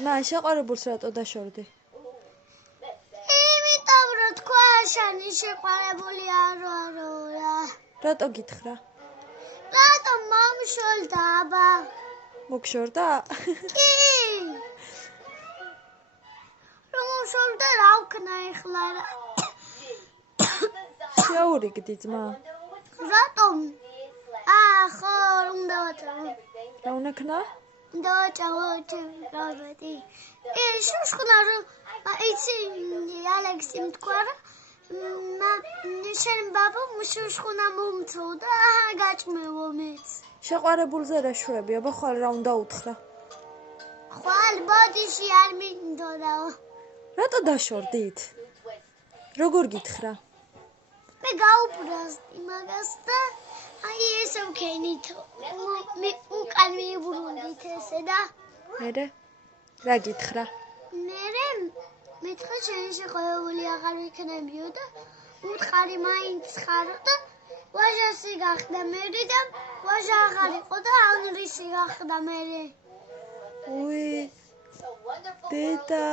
ძმა, შეყვარებულს რატო დაშორდი? იმიტომ რომ თქვა შენი შეყვარებული არა. რატო გითხრა? რატომ მომშორდა აბა? მოგშორდა? კი. რომ მომშორდა რა ვქნა ეხლა რა? შეაურიგდი ძმა. რატომ? ხო, უნდა ვაწერო. რა უნდა ქნა? უნდა ვაჭარო რობოტი. შუშხნა რომ იცი ალექსიმ თქვა რა შენ ბაბუ შუშხნა მომწოდა გაჭმევო მეც. შეყვარებულზე რა შვები, აბა ხვალ რა უნდა უთხრა? ხვალ ბოდიში არ მინდოდაო. რატო დაშორდით? როგორ გითხრა? მე გაუბრაზდი მაგას და აი ესე ვქენით უკან მიუბრუნდით ესე და მერე რა გითხრა? მეთქა შენი შეყვარებული აღარ ვიქნებიო და უთხარი მაინც ხარო და ვაჟასი გახდა მერი და ვაჟა აღარ იყო და ანრისი გახდა მერე. უი დედა